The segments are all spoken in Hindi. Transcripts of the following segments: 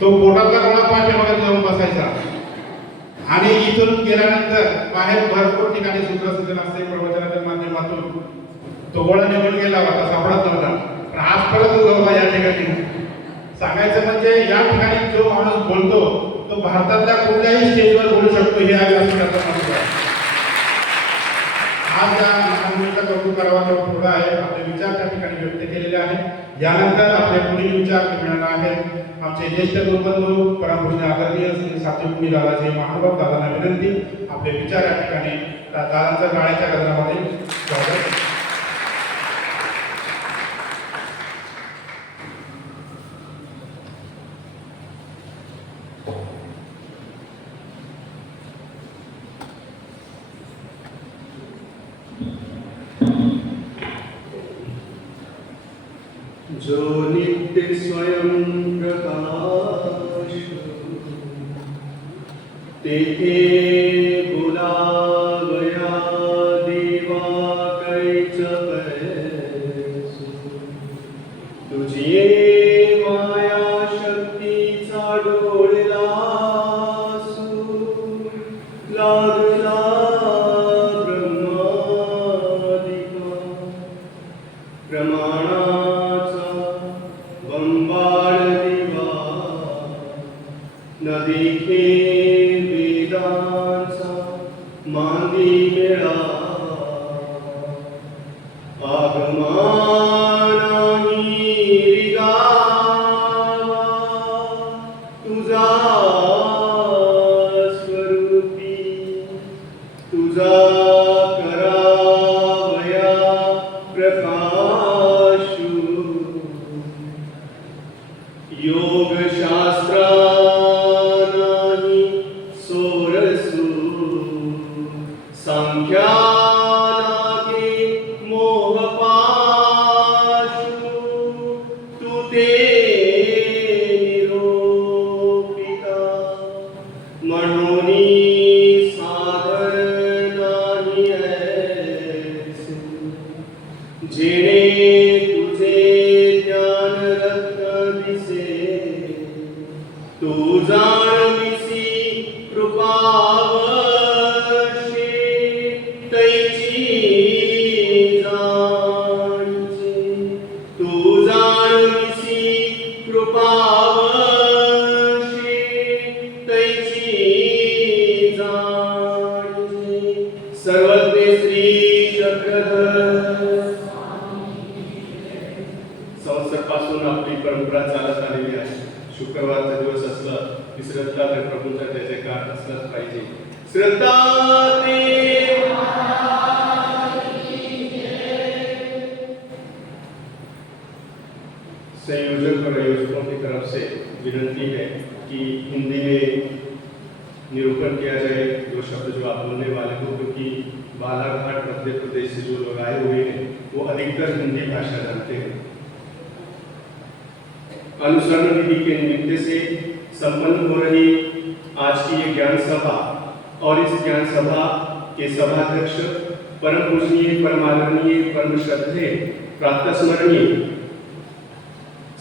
तो बोटातला कोणा पाठीमागे जाऊन बसायचा आणि इथून गेल्यानंतर बाहेर भरपूर ठिकाणी सूत्रसंचलन असते प्रवचनाच्या माध्यमातून तो गोळा निघून गेला होता, सापडत नव्हता. पण आज परत उभा या ठिकाणी सांगायचं म्हणजे या ठिकाणी जो माणूस बोलतो तो भारतातल्या कुठल्याही स्टेजवर बोलू शकतो हे आज असं माणूस आहे. आज या मुलीचा कौतुक करावा थोडा आहे. आपले विचार त्या ठिकाणी व्यक्त केलेले आहेत. यानंतर आपले पुढील विचार मिळणार आहेत आमचे ज्येष्ठ गुरुबंधू परमपूज्य आदरणीय श्री सातवपुरी दादाजी महानुभाव दादांना विनंती आपले विचार या ठिकाणी दादांच्या काळाच्या गजरामध्ये स्वागत. जो नित्य स्वयं प्रकाश तेथे बोलावया देवा कैच पैसो तुझी माया शक्तीचा डोळला लागला ब्रह्मादिका प्रमाणा न देखे वेदांचा मांदी मेळा आगमा नाही रिगावा तुझा स्वरूपी तुझा करावया प्रकाशू योग शास्त्र संख्या लागे मोह पाशु तू ते निरोपिता म्हणून साधर नाही ऐसे जेणे तुझे ज्ञान रत्न दिसे तू जाणविसी कृपाव सर्वज्ञ श्री चक्रधर संवत्सरपासून आपली परंपरा चालत आलेली आहे. शुक्रवारचा दिवस असला की श्रद्धा तर प्रभूचा त्याचे काळ असलाच पाहिजे. श्रद्धा संयोजक और आयोजकों की तरफ से विनती है कि हिंदी में निरूपण किया जाए जो शब्द जो आप बोलने वाले हो, क्योंकि बालाघाट मध्य प्रदेश से जो लोग आए हुए हैं वो अधिकतर हिंदी भाषा जानते हैं. अनुसरण विधि के निमित्त से संपन्न हो रही आज की ये ज्ञान सभा और इस ज्ञान सभा के सभाध्यक्ष परम पूजनीय परमादरणीय परम श्रद्धेय प्रातस्मरणीय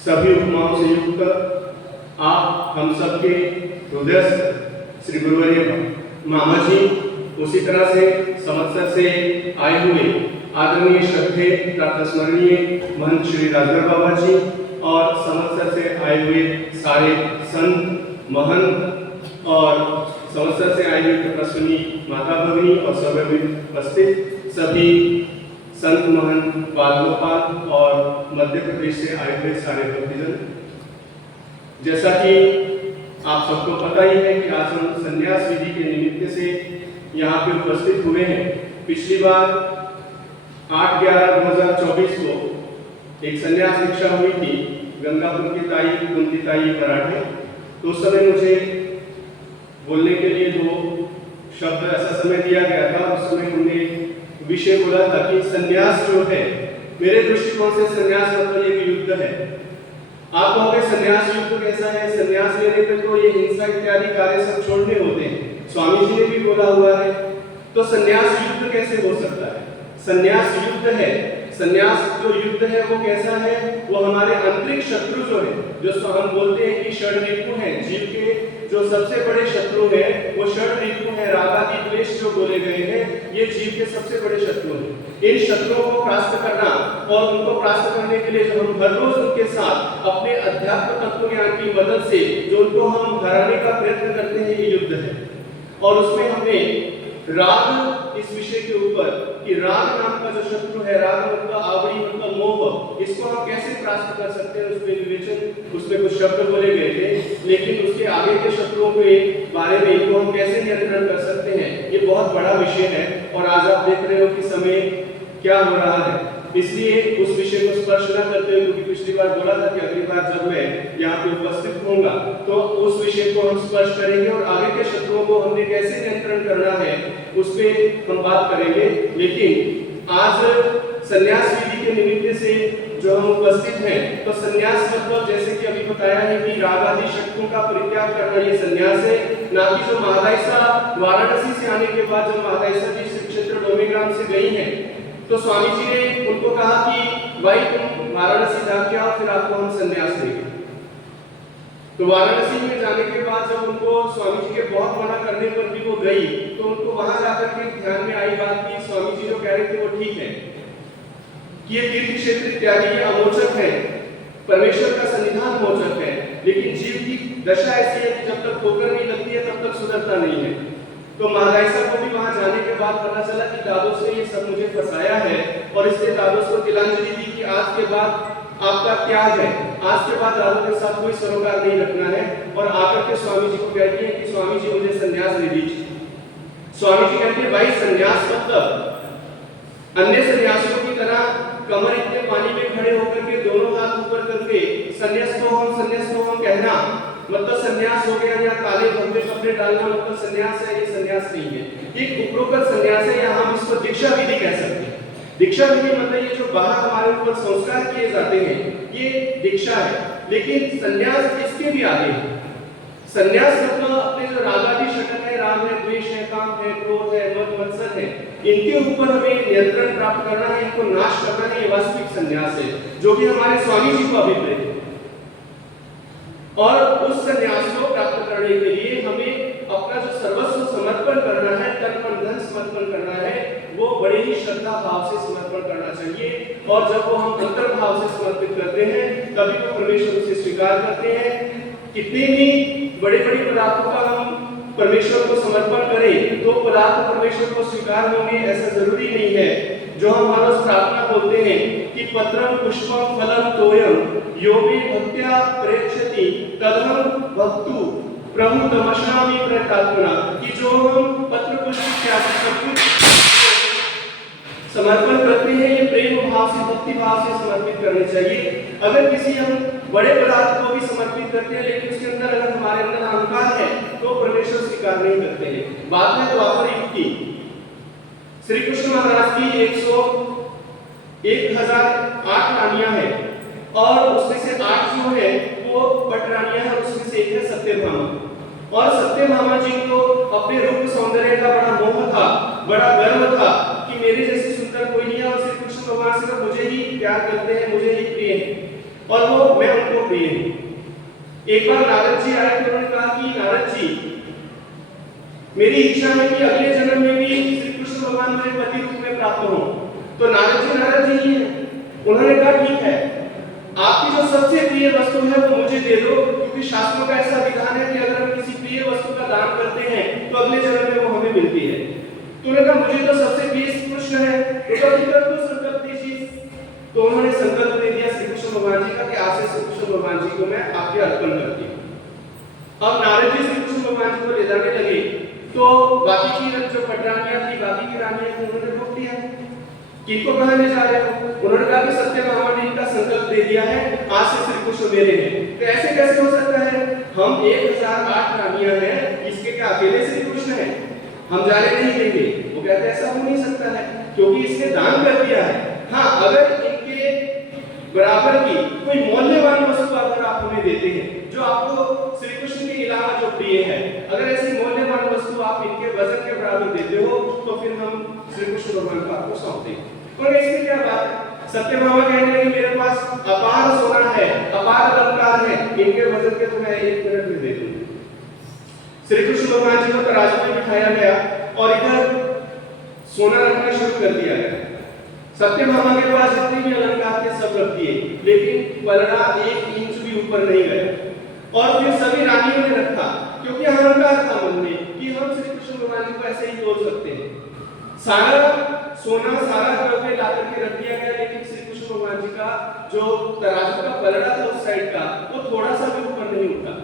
सभी उपमाओं से युक्त आप हम सबके हृदयस्थ श्री गुरुवर्य मामा जी, उसी तरह से संवत्सर से आए हुए आदरणीय श्रद्धेय प्रातस्मरणीय महंत श्री राजगढ़ बाबा जी और संवत्सर से आए हुए सारे संत महंत और संवत्सर से आए हुए तपस्विनी माता भगिनी और सर्वविद उपस्थित सभी संत महंत बाल गोपाल और मध्य प्रदेश से आए हुए सारे भक्तजन. जैसा कि आप सबको पता ही है कि आज हम संन्यास विधि के निमित्त से यहाँ पे उपस्थित हुए हैं. पिछली बार 8/11/2024 को एक संन्यास दीक्षा हुई थी गंगापुर की ताई कुंती ताई मराठे. तो उस समय मुझे बोलने के लिए 2 शब्द ऐसा समय दिया गया था. उस समय हमने विषय बोला था कि संन्यास जो है, मेरे दृष्टिकोण से संन्यास मतलब एक युद्ध है. आप कहोगे संन्यास युद्ध कैसा है? संन्यास लेने पे तो ये हिंसा इत्यादि कार्य सब छोड़ने होते हैं, स्वामी जी ने भी बोला हुआ है. तो संन्यास युद्ध कैसे हो सकता है? संन्यास युद्ध है. संन्यास जो युद्ध है वो कैसा है, वो हमारे आंतरिक शत्रु जो है, जो हम बोलते हैं कि षड्रिपु हैं, जीव के जो सबसे बड़े शत्रु हैं वो षड्रिपु हैं, राग आदि द्वेष जो बोले गए हैं, ये जीव के सबसे बड़े शत्रु हैं। इन शत्रुओं को परास्त करना और उनको परास्त करने के लिए जो हम हर रोज उनके साथ अपने अध्यात्म तत्व ज्ञान की मदद से जो उनको हम हराने का प्रयत्न करते हैं, ये युद्ध है। और उसमें हमने राग इस विषय के ऊपर कि राग नाम का जो शत्रु है, राग मतलब आवड़ी मतलब मोह, इसको हम कैसे परास्त कर सकते हैं, उसमें विवेचन, उसमें कुछ शब्द बोले गए थे, लेकिन उसके आगे के शत्रुओं के बारे में इनको हम कैसे नियंत्रण कर सकते हैं, ये बहुत बड़ा विषय है। और आज आप देख रहे हो कि समय क्या हो रहा है, इसलिए उस विषय को स्पर्श न करते हुए, क्योंकि पिछली बार बोला था कि अगली बार जब मैं यहाँ पे उपस्थित होऊंगा तो उस विषय को हम स्पर्श करेंगे और आगे के शत्रुओं को हमने कैसे नियंत्रण करना है उस पे हम बात करेंगे। लेकिन आज संन्यास विधि के निमित्त से जो हम उपस्थित हैं, तो संन्यास मतलब जैसे कि अभी बताया है कि राग आदि शक्तियों का परित्याग करना, ये संन्यास है। ना कि जो महादायिसा वाराणसी से आने के बाद जो महादायिसा जी श्री क्षेत्र डोमेग्राम से गई हैं, तो स्वामी जी ने उनको कहा कि भाई तुम वाराणसी जाके आओ, फिर आपको हम संन्यास देंगे। तो वाराणसी में जाने के बाद जब उनको स्वामी जी के बहुत मना करने पर भी वो गई, तो उनको वहां जाकर के ध्यान में आई बात कि स्वामी जी जो कह रहे थे वो ठीक है कि ये तीर्थ क्षेत्र इत्यादि ये अमोचक है, परमेश्वर का सन्निधान मोचक है, लेकिन जीव की दशा ऐसी है कि जब तक ठोकर नहीं लगती है तब तक सुधरता नहीं है। तो महादायिसा को भी वहां जाने के बाद पता चला कि दादोस ने ये सब मुझे फंसाया है, और इसलिए दादोस को तिलांजलि दी कि आज के बाद आपका त्याग है, आज के बाद दादू के साथ कोई सरोकार नहीं रखना है। और आकर के स्वामी जी को कहती है कि स्वामी जी मुझे संन्यास दे दीजिए। स्वामी जी कहते हैं भाई संन्यास मतलब अन्य सन्यासियों की तरह कमर इतने पानी में खड़े होकर के दोनों हाथ ऊपर करके संन्यास को हम कहना मतलब संन्यास हो गया, या काले भगवे कपड़े डालना मतलब संन्यास है, ये संन्यास नहीं है, एक उपरोक्त संन्यास है, या हम इसको दीक्षा विधि कह सकते हैं। दीक्षा विधि मतलब ये जो बाहर हमारे ऊपर संस्कार किए जाते हैं, ये दीक्षा है। लेकिन संन्यास इसके भी आगे है। संन्यास मतलब अपने जो रागादि शटक है, राग है, द्वेष है, काम है, क्रोध है, मद मत्सर है, इनके ऊपर हमें नियंत्रण प्राप्त करना है, इनको नाश करना है, ये वास्तविक संन्यास है, जो कि हमारे स्वामी जी को अभिप्रेत है। और उस संन्यास को प्राप्त करने के लिए हमें अपना जो सर्वस्व समर्पण करना है, तन मन धन समर्पण करना है, वो बड़े ही श्रद्धा भाव से समर्पण करना चाहिए। और जब वो हम अंतर भाव से समर्पित करते हैं तभी तो परमेश्वर उसे स्वीकार करते हैं। कितने भी बड़े बड़े पदार्थों का हम परमेश्वर को समर्पण करें तो पदार्थ परमेश्वर को स्वीकार होंगे, ऐसा जरूरी नहीं है। जो हम मानस प्रार्थना बोलते हैं कि पत्रम पुष्पम फलम तोयम यो मे भक्त्या प्रेक्षति तदहं भक्तु प्रभु तमस्यामि प्रयतात्मना, कि जो हम पत्र पुष्प इत्यादि सब कुछ समर्पण करते हैं, ये प्रेम भाव से, भक्ति भाव से समर्पित करने चाहिए। अगर किसी हम बड़े पदार्थ को भी समर्पित करते हैं लेकिन उसके अंदर अगर हमारे अंदर अहंकार है तो परमेश्वर स्वीकार नहीं करते हैं। बात है द्वापर युग की, श्री कृष्ण महाराज की 1008 रानियां हैं और उसमें से 8 जो है वो पट रानियां हैं और उसमें से एक है सत्यभामा। और सत्यभामा जी को अपने रूप सौंदर्य का बड़ा मोह था, बड़ा गर्व था कि मेरे जैसे सुंदर कोई नहीं है, और श्री कृष्ण भगवान सिर्फ मुझे ही प्यार करते हैं, मुझे ही प्रिय हैं और वो मैं उनको प्रिय हूं। एक बार नारद जी आए तो उन्होंने कहा कि नारद जी, मेरी इच्छा है कि अगले जन्म में भी श्री कृष्ण भगवान मेरे पति रूप में प्राप्त हो। तो नारद जी ही है। उन्होंने कहा ठीक है, आपकी जो सबसे प्रिय वस्तु है वो मुझे दे दो, क्योंकि शास्त्रों का ऐसा विधान है कि अगर हम किसी प्रिय वस्तु का दान करते हैं तो अगले जन्म में वो हमें मिलती है। तो उन्होंने कहा मुझे तो सबसे प्रिय कृष्ण है, तो संकल्प दीजिए। तो उन्होंने संकल्प दे दिया श्री कृष्ण भगवान जी का कि आज से श्री कृष्ण भगवान जी को मैं आपके अर्पण करती हूँ। अब नारद जी श्री कृष्ण भगवान जी को ले जाने लगे तो बाकी की जो पटरानियां थी, बाकी की रानियां थी, उन्होंने रोक दिया किनको कहां ले जा रहे हो। उन्होंने कहा कि सत्यभामा ने इनका संकल्प दे दिया है, आज से श्री कृष्ण मेरे हैं। तो ऐसे कैसे हो सकता है? हम 1008 रानियां हैं, इसके क्या अकेले श्री कृष्ण हैं, हम जाने नहीं देंगे। वो कहते ऐसा हो नहीं सकता है क्योंकि इसने दान कर दिया है। हाँ, अगर इनके बराबर की कोई मूल्यवान वस्तु अगर आप हमें देते हैं जो आपको श्री कृष्ण के अलावा जो प्रिय है, अगर ऐसी मूल्यवान वस्तु आप इनके वजन के बराबर देते हो तो फिर हम श्री कृष्ण भगवान को आपको सौंपते हैं। और इसमें क्या बात है? सत्यभामा कहने लगी मेरे पास अपार सोना है, अपार अलंकार है, इनके वजन के तो मैं 1 मिनट में दे दूंगा। श्री कृष्ण भगवान जी को तराजू में बिठाया गया और इधर सोना रखना शुरू कर दिया गया। सत्यभामा के पास जितने भी अलंकार थे सब रख दिए, लेकिन पलड़ा 1 इंच भी ऊपर नहीं गया। और फिर सभी रानियों ने रखा, क्योंकि अहंकार था मन में कि हम श्री कृष्ण भगवान जी को ऐसे ही तोल सकते हैं। सारा सोना, सारा द्रव्य ला करके रख दिया गया, लेकिन श्री कृष्ण भगवान जी का जो तराजू का पलड़ा था उस साइड का, वो थोड़ा सा भी ऊपर नहीं उठा।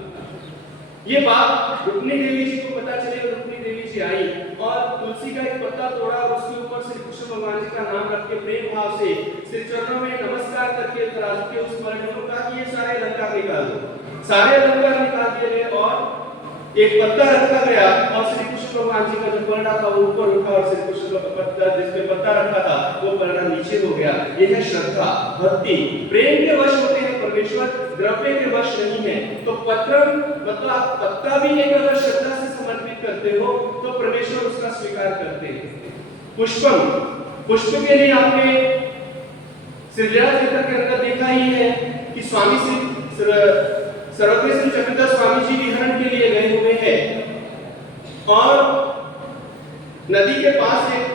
ये बात रुक्मिणी देवी जी को पता चली और रुक्मिणी देवी जी आई और तुलसी का एक पत्ता तोड़ा और उसके ऊपर श्री कृष्ण भगवान जी का नाम रख के प्रेम भाव से श्री चरणों में नमस्कार करके तराजू के उस पलड़े को कहा कि ये सारे अलंकार निकाल दो। सारे अलंकार निकाल दिए गए और एक पत्ता रखा गया और श्री कृष्ण भगवान जी का जो पलड़ा था वो ऊपर उठा और श्री कृष्ण का पत्ता जिसपे पत्ता रखा था वो पलड़ा नीचे हो गया। ये है श्रद्धा, भक्ति। प्रेम के वश होते हैं परमेश्वर, द्रव्य के वश नहीं है। तो पत्ता भी एक अगर श्रद्धा से समर्पित करते हो तो परमेश्वर उसका स्वीकार करते हैं। पुष्प के लिए आपने श्रीलीला चरित्र के अंदर देखा ही है कि स्वामी श्री सर्वदेश चक्रधर स्वामी जी विहरण के लिए गए हुए हैं और नदी के पास एक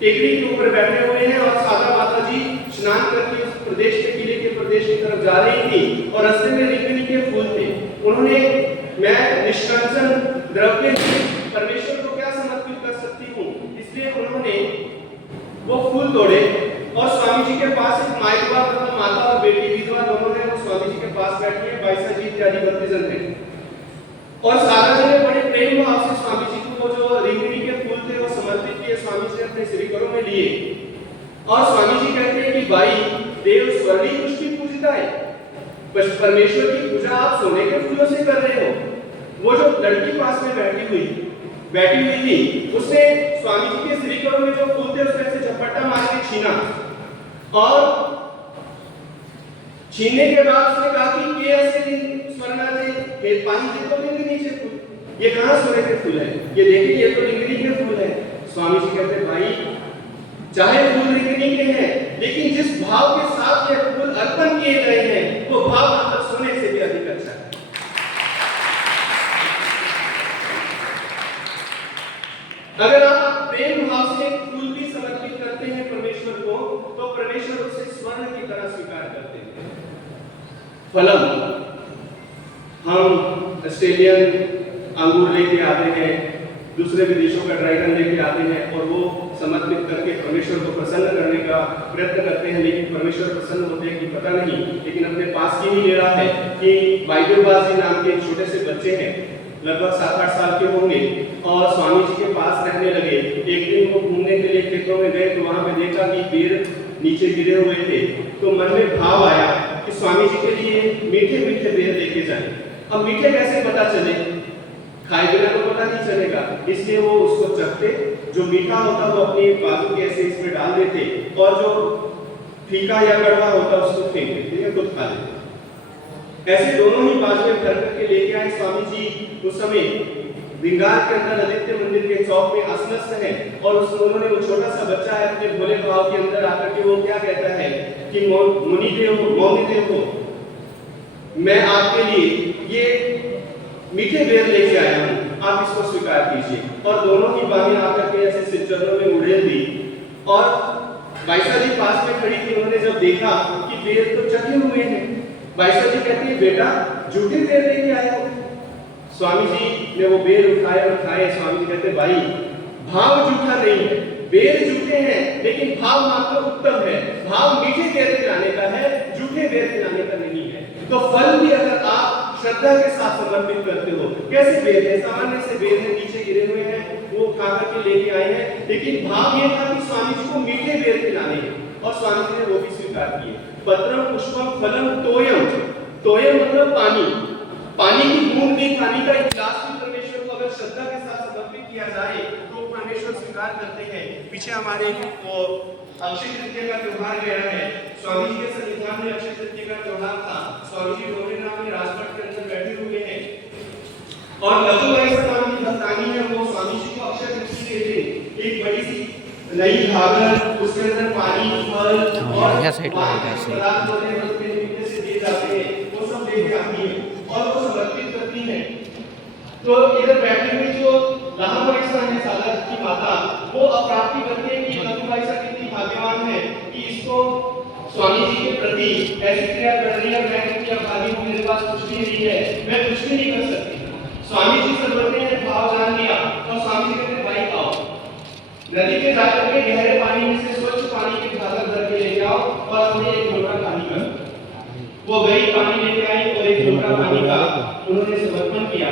टेकरी के ऊपर बैठे हुए हैं और सादा माता जी स्नान करके उस प्रदेश के किले के प्रदेश की तरफ जा रही थी और रास्ते में रिंगनी के फूल थे। उन्होंने मैं निष्कांचन द्रव्य परमेश्वर को क्या समर्पित कर सकती हूँ, इसलिए उन्होंने वो फूल तोड़े और स्वामी जी के पास एक माइकवा तथा माता और बेटी विधवा दोनों हैं, वो स्वामी जी के पास बैठी है। बाईसा जी इत्यादि भक्तजन थे और सारा जी ने बड़े प्रेम भाव से स्वामी जी को जो रिंगनी के फूल थे वो समर्पित किए, स्वामी जी ने अपने श्रीकरों में लिए और स्वामी जी कहते हैं कि भाई देव स्वर्णीय पुष्टि पूजिता है, परमेश्वर की पूजा आप सोने के फूलों से कर रहे हो। वो जो लड़की पास में बैठी हुई थी उसने स्वामी जी के श्रीकरों में जो फूल थे उसमें से झपट्टा मार के छीना और छीनने के बाद उसने कहा कि ये ऐसे स्वर्ण से पानी से तो नहीं नीचे फूल, ये कहां सोने के फूल है, ये देखिए ये तो रिंगनी के फूल है। स्वामी जी कहते भाई चाहे फूल रिंगनी के हैं, लेकिन जिस भाव के साथ ये फूल अर्पण किए गए हैं वो भाव मतलब सोने से भी अधिक अच्छा है। अगर आप प्रेम भाव से फूल भी समर्पित करते हैं परमेश्वर को तो परमेश्वर उसे स्वर्ण की तरह स्वीकार करते हैं। फलम, हम ऑस्ट्रेलियन अंगूर लेके आते हैं, दूसरे विदेशों का ड्रैगन लेके आते हैं और वो समर्पित करके परमेश्वर को प्रसन्न करने का प्रयत्न करते हैं, लेकिन परमेश्वर प्रसन्न होते हैं कि पता नहीं। लेकिन अपने पास की ही ले रहा है कि बाइबलबाजी नाम के छोटे से बच्चे हैं, लगभग 7-8 साल के होंगे और स्वामी जी के पास रहने लगे। एक दिन वो घूमने के लिए खेतों में गए तो वहां पे देखा कि पेड़ नीचे गिरे हुए थे, तो मन में भाव आया कि स्वामी जी के लिए मीठे मीठे बेर लेके जाएं। अब मीठे कैसे पता चले, खाए बिना तो पता नहीं चलेगा, इसलिए वो उसको चखते, जो मीठा होता वो अपनी बाजू के ऐसे इसमें डाल देते और जो फीका या कड़वा होता उसको फेंक देते या खुद खा लेते। ऐसे दोनों ही बाजू में भर करके लेके आए स्वामी जी। उस समय विंगार के अंदर आदित्य मंदिर के चौक में आसनस्थ है और उन्होंने वो छोटा सा बच्चा है अपने भोले भाव के अंदर आकर के वो क्या कहता है कि मुनि देव हो, मैं आपके लिए ये मीठे बेर लेके आया हूँ, आप इसको स्वीकार कीजिए। और दोनों ही बाहें आकर के ऐसे सिर चरणों में उड़ेल दी और बाईसा जी पास में खड़ी थी। उन्होंने जब देखा कि बेर तो चढ़े हुए हैं, बाईसा जी कहती है बेटा झूठे बेर लेके आए हो। स्वामी जी ने वो बेर उठाए और खाए। स्वामी जी कहते भाई भाव झूठा नहीं है, बेर झूठे हैं लेकिन भाव मात्र उत्तम है। भाव मीठे बेर खिलाने का है, झूठे बेर खिलाने का नहीं है। तो फल भी अगर आप श्रद्धा के साथ समर्पित करते हो, कैसे बेर है, सामान्य से बेर है, नीचे गिरे हुए हैं, वो खा करके लेके आए हैं, लेकिन भाव ये था कि स्वामी जी को मीठे बेर खिलाने हैं और स्वामी जी ने वो भी स्वीकार किए। पत्रम पुष्पम फलम तोयम, तोयम मतलब पानी, पानी की बूंद भी, पानी का एक गिलास भी परमेश्वर को अगर श्रद्धा के साथ समर्पित किया जाए तो परमेश्वर स्वीकार करते हैं। पीछे हमारे वो अक्षय तृतीया का त्योहार गया है, स्वामी जी के सन्निधान में अक्षय तृतीया का त्योहार था। स्वामी जी डोमेना में राजमठ के अंदर बैठे हुए हैं और लघु वैष्णव नाम की भक्तानी है, वो स्वामी जी को अक्षय तृतीया के दिन एक बड़ी सी नई घाघर, उसके अंदर पानी, फल और या साइड लगेगा ऐसे। पदार्थ होते हैं, उसके निमित्त से दिए जाते हैं, वो सब लेके आती है और वो समर्पित करती है। तो इधर बैठी हुई जो लाहौरिस्तान है सादा की माता, वो अप्राप्ति करती है कि लखनऊ साहब कितनी भाग्यवान है कि इसको स्वामी जी के प्रति ऐसी क्रिया कर रही है। मैं कितनी अभागी हूँ, मेरे पास कुछ भी नहीं है, मैं कुछ भी नहीं कर सकती। स्वामी जी सर्वज्ञ ने भाव जान लिया और स्वामी जी कहते भाई आओ, नदी के जाकर के गहरे पानी में से स्वच्छ पानी की घाघर भर के लेके आओ और हमें एक लोटा पानी कर। वो गई, पानी लेके आई और एक लोटा पानी का उन्होंने समर्पण किया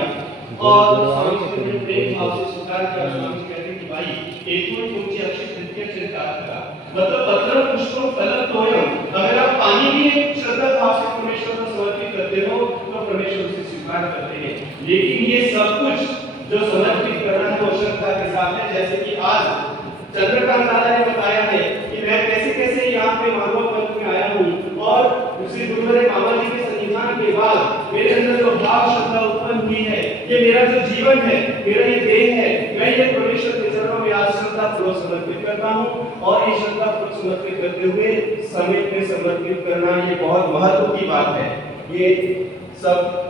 और स्वामी जी ने प्रेम भाव से स्वीकार किया। स्वामी जी कहते कि भाई एक तो तुमची अक्षय तृतीय चिंता करा, मतलब पत्रम पुष्पम फलम तोयम। अगर आप पानी भी एक श्रद्धा भाव से परमेश्वर को समर्पित करते हो तो परमेश्वर उसे स्वीकार करते हैं। लेकिन ये सब कुछ जो समर्पित करना है वो श्रद्धा के साथ है। जैसे कि आज चंद्रकांत दादा ने बताया है कि मैं कैसे कैसे यहाँ पे मानव पंथ में आया हूँ और श्री गुरुदेव मामा जी के सन्निधान के बाद मेरे अंदर जो भाव श्रद्धा उत्पन्न हुई है, ये मेरा जो जीवन है, मेरा ये देह है, मैं ये परमेश्वर के चरणों में आज श्रद्धा पूर्वक समर्पित करता हूँ। और ये श्रद्धा पूर्वक समर्पित करते हुए समय में समर्पित करना ये बहुत महत्व की बात है। ये सब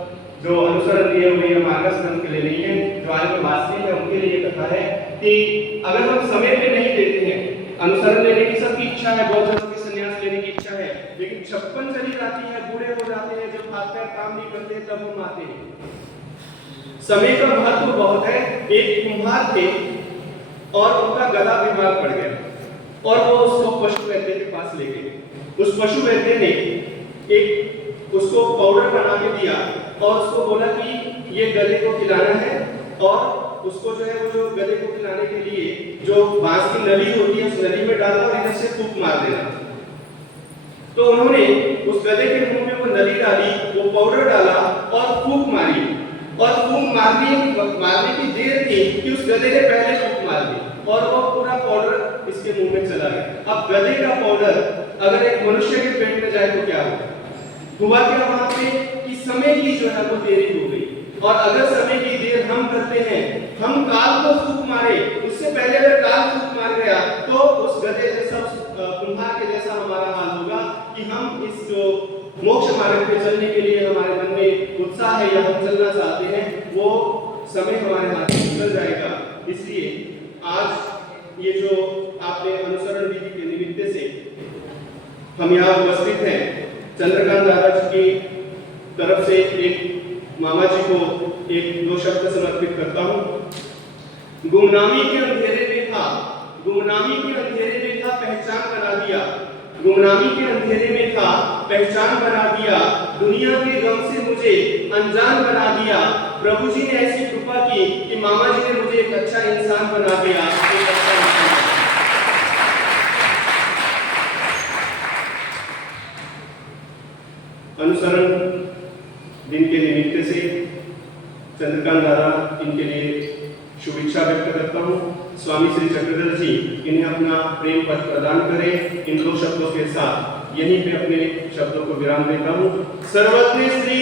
जो अनुसरण दिए हुए हैं मार्गदर्शन के लिए नहीं है, जो आज में वास्तविक है उनके लिए ये कथा है कि अगर हम समय पे नहीं देते हैं, अनुसरण लेने की सबकी इच्छा है, बहुत जनों की संन्यास लेने की इच्छा है, लेकिन 56 चली जाती है, बूढ़े हो जाते हैं, जब हाथ पैर काम नहीं करते तब हम आते हैं। समय का महत्व बहुत है। एक कुम्हार थे और उनका गला बीमार पड़ गया और वो उसको पशु वैद्य के पास ले गए। उस पशु वैद्य ने एक उसको पाउडर बना के दिया और उसको बोला कि ये गले को खिलाना है और उसको जो है वो जो गले को खिलाने के लिए जो बांस की नली होती है उस नली में डालना और इधर से फूंक मार देना। तो उन्होंने उस गले के मुंह में वो नली डाली, वो पाउडर डाला और फूंक मारी और फूंक मारने की देर थी कि उस गले ने पहले फूंक मार दी और वो पूरा पाउडर इसके मुंह में चला गया। अब गले का पाउडर अगर एक मनुष्य के पेट में जाए तो क्या होगा? हुआ क्या वहां पे कि समय की जो है वो देरी हो गई। और अगर समय की देर हम करते हैं, हम काल को फूंक मारे, उससे पहले अगर काल फूंक मार गया तो उस गधे जैसा कुम्हार के जैसा हमारा हाल होगा कि हम इस जो मोक्ष मार्ग पे चलने के लिए हमारे मन में उत्साह है या हम चलना चाहते हैं, वो समय हमारे हाथ से निकल जाएगा। इसलिए आज ये जो आपने अनुसरण विधि के निमित्त से हम यहाँ उपस्थित हैं, चंद्रकांत दादा जी की तरफ से एक मामा जी को एक दो शब्द समर्पित करता हूँ। गुमनामी के अंधेरे में था, गुमनामी के अंधेरे में था, पहचान बना दिया। गुमनामी के अंधेरे में था, पहचान बना दिया। दुनिया के गम से मुझे अनजान बना दिया। प्रभु जी ने ऐसी कृपा की कि मामा जी ने मुझे एक अच्छा इंसान बना दिया। अनुसरण दिन के निमित्त से चंद्रकांत दादा इनके लिए शुभेच्छा व्यक्त करता हूँ। स्वामी श्री चक्रधर जी इन्हें अपना प्रेम पत्र प्रदान करें। इन दो शब्दों के साथ यहीं पे अपने शब्दों को विराम देता हूँ। सर्वज्ञ श्री